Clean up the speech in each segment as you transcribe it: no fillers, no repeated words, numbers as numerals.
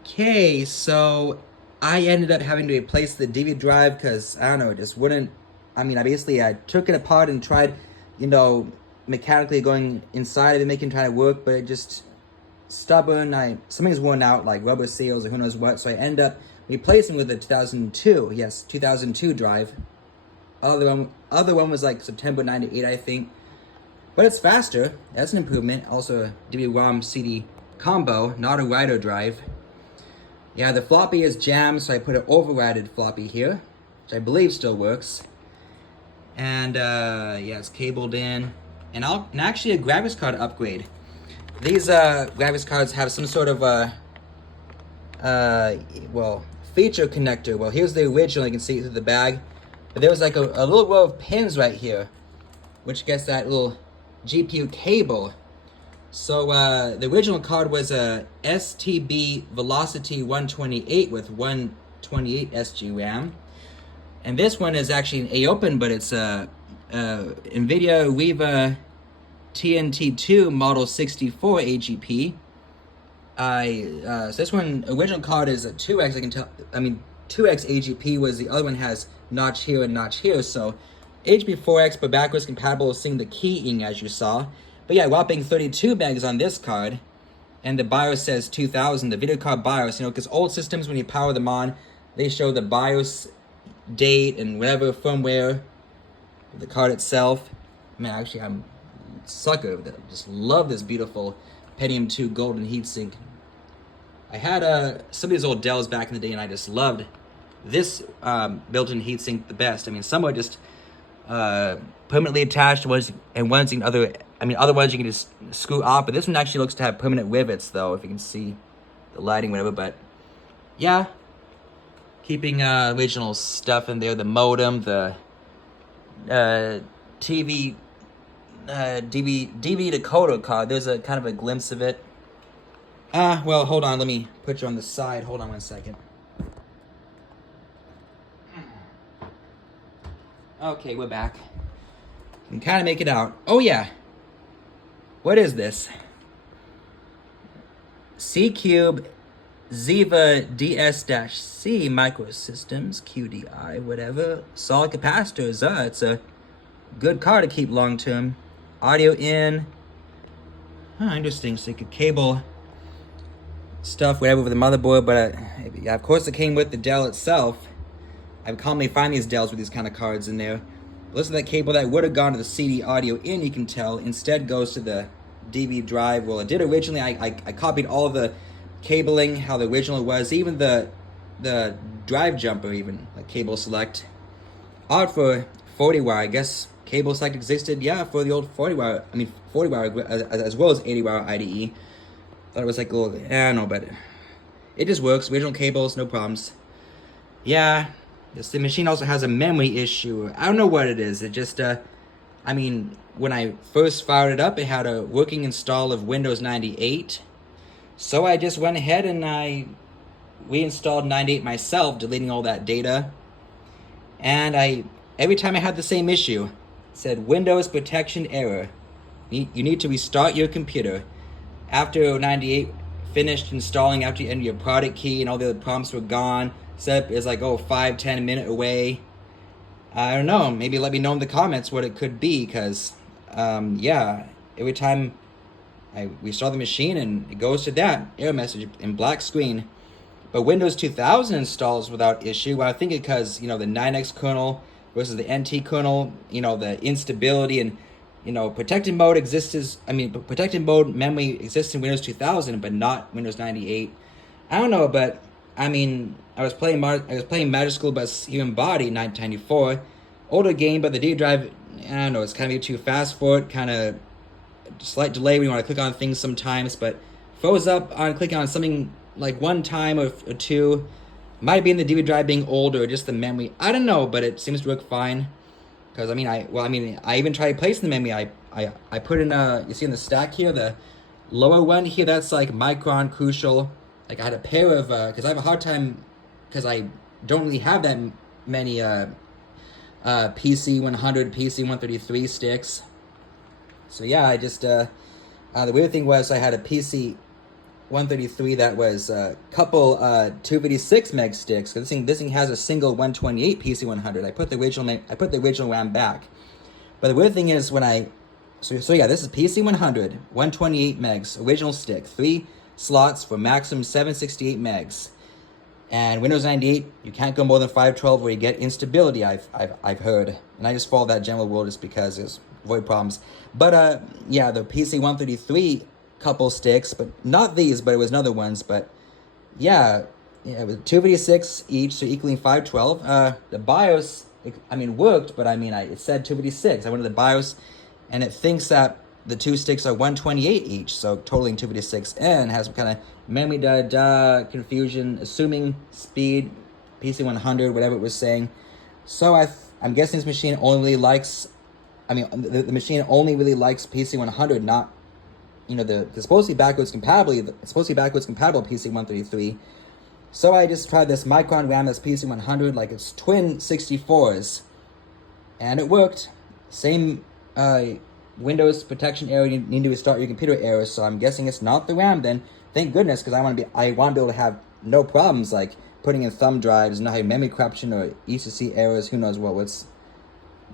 Okay, so I ended up having to replace the DVD drive because I don't know, it just wouldn't. I took it apart and tried, you know, mechanically going inside of it, making trying to work, but it just stubborn. Something's worn out, like rubber seals or who knows what. So I end up replacing with a 2002, yes, 2002 drive. Other one was like September '98, I think. But it's faster. That's an improvement. Also, a DVD-ROM CD combo, not a writer drive. Yeah, the floppy is jammed, so I put an overrided floppy here, which I believe still works. And yeah, it's cabled in. And actually a graphics card upgrade. These graphics cards have some sort of well, feature connector. Well, here's the original. You can see it through the bag. But there was like a little row of pins right here, which gets that little GPU cable. So the original card was a STB Velocity 128 with 128 SG RAM. And this one is actually an A-Open, but it's a NVIDIA Riva TNT2 Model 64 AGP. So this one, original card is a 2X, 2X AGP, was the other one has notch here and notch here. So AGP 4X, but backwards compatible, seeing the keying as you saw. But yeah, whopping 32 megs on this card. And the BIOS says 2000, the video card BIOS, because old systems, when you power them on, they show the BIOS date and whatever firmware, the card itself. Man, actually, I'm a sucker. I just love this beautiful Pentium 2 golden heatsink. I had some of these old Dells back in the day, and I just loved this built-in heatsink the best. Some are just permanently attached ones, and other ones you can just screw off. But this one actually looks to have permanent rivets, though, if you can see the lighting, whatever. But yeah, keeping original stuff in there: the modem, the TV, DVD decoder card. There's a kind of a glimpse of it. Well, hold on. Let me put you on the side. Hold on 1 second. Okay, we're back. You can kind of make it out. Oh, yeah. What is this? C-Cube Ziva DS-C Microsystems, QDI, whatever. Solid capacitors. It's a good card to keep long-term. Audio in. Interesting. So you could cable stuff, whatever, with the motherboard. But yeah, of course, it came with the Dell itself. I commonly find these Dells with these kind of cards in there. Listen to that cable that would have gone to the CD audio in, you can tell, instead goes to the DVD drive. Well, it did originally. I copied all the cabling, how the original was, even the drive jumper, even like cable select. Odd for 40 wire, I guess cable select existed, yeah, for the old 40 wire, 40 wire as well as 80 wire IDE. Thought it was like a little, I don't know, but it just works. Original cables, no problems. Yeah. The machine also has a memory issue. I don't know what it is. It just, when I first fired it up, it had a working install of Windows 98. So I just went ahead and I reinstalled 98 myself, deleting all that data. And every time I had the same issue, it said Windows protection error. You need to restart your computer. After 98 finished installing, after you entered your product key and all the other prompts were gone, setup is like 5-10 minute away. I don't know, maybe let me know in the comments what it could be, because yeah, every time I restart the machine and it goes to that error message in black screen. But Windows 2000 installs without issue. Well, I think because the 9X kernel versus the NT kernel, the instability and protected mode protected mode memory exists in Windows 2000 but not Windows 98. I don't know, but I was playing Magic School Bus Human Body 1994. Older game, but the D drive, I don't know, it's kind of too fast for it. Kind of slight delay when you want to click on things sometimes, but froze up on clicking on something like one time or two. Might be in the DVD drive being old or just the memory. I don't know, but it seems to work fine. Because I even tried placing the memory. I put in you see in the stack here, the lower one here, that's like Micron Crucial. Like I had a pair of, because I have a hard time, because I don't really have that many PC 100, PC 133 sticks. So yeah, I just, the weird thing was I had a PC 133 that was a couple 256 meg sticks. This thing has a single 128 PC100. I put the original RAM back. But the weird thing is when so yeah, this is PC100, 128 megs, original stick, 3 slots for maximum 768 megs. And Windows 98, you can't go more than 512 where you get instability, I've heard. And I just follow that general rule just because there's avoid problems. But yeah, the PC133 couple sticks, but not these, but it was other ones. But yeah, it was 256 each, so equaling 512. The BIOS, worked, but it said 256. I went to the BIOS, and it thinks that the two sticks are 128 each, so totaling 256, and has some kind of memory confusion, assuming speed, PC100, whatever it was saying. So I'm guessing this machine only really likes, the machine only really likes PC100, not, the supposed to be backwards compatible PC133. So I just tried this Micron RAM that's PC100, like it's twin 64s, and it worked. Same Windows protection error, you need to restart your computer error, so I'm guessing it's not the RAM then. Thank goodness, because I want to be able to have no problems like putting in thumb drives, not having memory corruption or ECC errors, who knows what.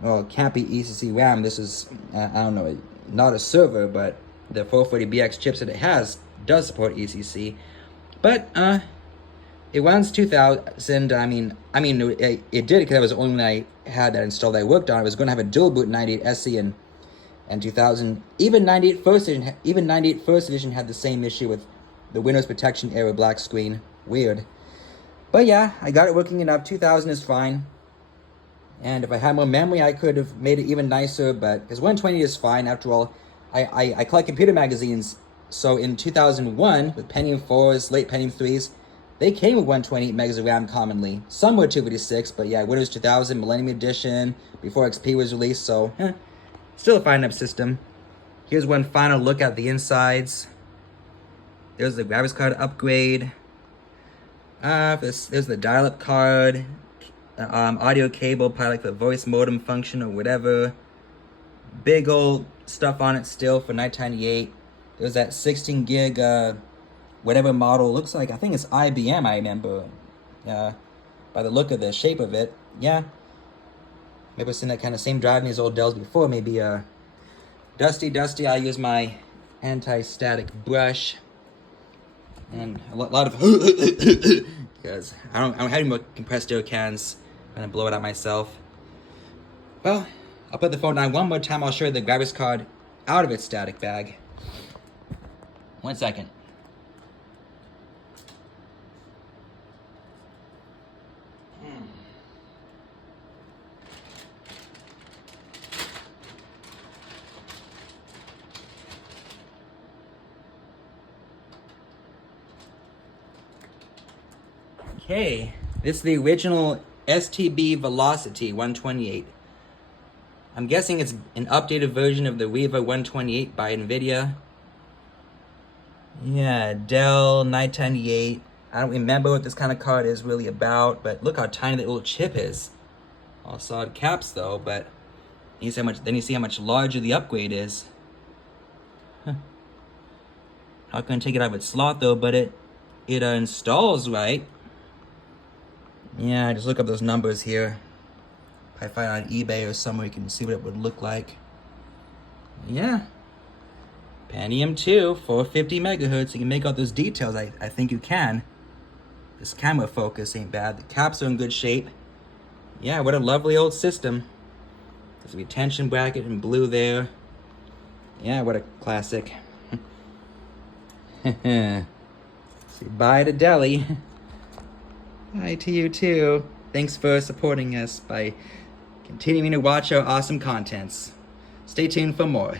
It can't be ECC RAM. This is, I don't know, not a server, but the 440BX chipset it has does support ECC. But it runs 2000. It did because that was the only one I had that installed that I worked on. I was going to have a dual boot 98 SE and 2000. Even 98 First Edition had the same issue with the Windows protection error black screen. Weird. But yeah, I got it working enough. 2000 is fine. And if I had more memory, I could have made it even nicer. But because 120 is fine. After all, I collect computer magazines. So in 2001, with Pentium 4s, late Pentium 3s, they came with 128 megs of RAM commonly. Some were 256, but yeah, Windows 2000, Millennium Edition, before XP was released, so still a fine enough system. Here's one final look at the insides. There's the graphics card upgrade. There's the dial-up card. Audio cable, probably like the voice modem function or whatever. Big old stuff on it still for 998. There's that 16 gig whatever model. Looks like, I think it's IBM, I remember. By the look of the shape of it. Yeah. Maybe I've seen that kind of same drive in these old Dells before. Maybe dusty. I use my anti-static brush. And a lot of because I don't have any more compressed air cans. I'm gonna blow it out myself. Well, I'll put the phone down one more time. I'll show you the graphics card out of its static bag. 1 second. Okay, this is the original STB Velocity 128. I'm guessing it's an updated version of the Riva 128 by NVIDIA. Yeah, Dell 998. I don't remember what this kind of card is really about, but look how tiny the little chip is. All solid caps though, but you see how much larger the upgrade is. Not gonna take it out of its slot though, but it installs right. Yeah, just look up those numbers here. If I find it on eBay or somewhere, you can see what it would look like. Yeah. Pentium 2, 450 megahertz. You can make out those details. I think you can. This camera focus ain't bad. The caps are in good shape. Yeah, what a lovely old system. There's a retention bracket in blue there. Yeah, what a classic. Say bye to Delhi. Hi to you too. Thanks for supporting us by continuing to watch our awesome contents. Stay tuned for more.